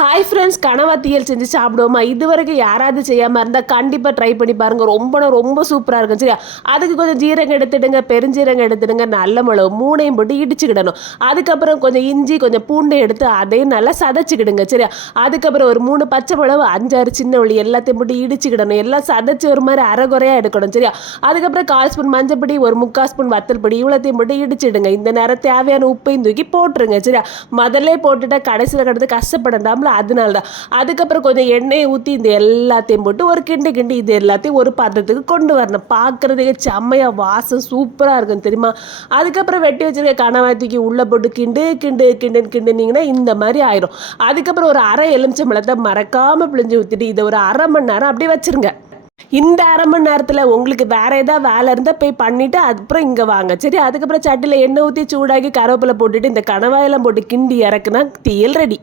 Hi friends, கனவா தீயல் செஞ்சு சாப்பிடுவோமா? இது வரைக்கும் யாராவது செய்யாமல் இருந்தால் கண்டிப்பாக ட்ரை பண்ணி பாருங்கள். ரொம்ப சூப்பராக இருக்கும். சரியா? அதுக்கு கொஞ்சம் ஜீரகம் எடுத்துடுங்க, பெருஞ்சீரகம் எடுத்துடுங்க, நல்ல மிளகு மூணையும் போட்டு இடிச்சுக்கிடணும். அதுக்கப்புறம் கொஞ்சம் இஞ்சி, கொஞ்சம் பூண்டை எடுத்து அதையும் நல்லா சதைச்சிக்கிடுங்க. சரியா? அதுக்கப்புறம் ஒரு 3 பச்சை மிளகு, 5-6 சின்ன உள்ளி எல்லாத்தையும் போட்டு இடிச்சுக்கிடணும். எல்லாம் சதைச்சி ஒரு மாதிரி அரைகுறையாக எடுக்கணும். சரியா? அதுக்கப்புறம் 1/4 ஸ்பூன் மஞ்சப்பொடி, ஒரு 3/4 ஸ்பூன் வத்தல் பொடி இவ்வளோத்தையும் போட்டு இடிச்சிடுங்க. இந்த நேரம் தேவையான உப்பையும் தூக்கி போட்டுருங்க. சரியா? முதல்ல போட்டுட்டா கடைசியில் கிடந்து கஷ்டப்படண்டாம். அதனால தான். அதுக்கப்புறம் கொஞ்சம் எண்ணெயை ஊற்றி இந்த எல்லாத்தையும் போட்டு ஒரு கிண்டி இது எல்லாத்தையும் ஒரு பாத்திரத்துக்கு கொண்டு வரணும். பார்க்குறதுக்கு செம்மையாக வாசம் சூப்பராக இருக்கும் தெரியுமா? அதுக்கப்புறம் வெட்டி வச்சிருக்க கனவாத்திக்கு உள்ளே போட்டு கிண்டுனீங்கன்னா இந்த மாதிரி ஆயிரும். அதுக்கப்புறம் ஒரு அரை எலுமிச்சம்பழத்தை மறக்காமல் பிழிஞ்சு ஊற்றிட்டு இதை ஒரு 1/2 மணி நேரம் அப்படியே வச்சிருங்க. இந்த 1/2 மணி நேரத்தில் உங்களுக்கு வேற ஏதாவது வேலை இருந்தால் போய் பண்ணிவிட்டு அதுக்கப்புறம் இங்கே வாங்க. சரி? அதுக்கப்புறம் சட்டியில் எண்ணெய் ஊற்றி சூடாக்கி கருவேப்பிலை போட்டுட்டு இந்த கணவாயெல்லாம் போட்டு கிண்டி இறக்குனா தீயல் ரெடி.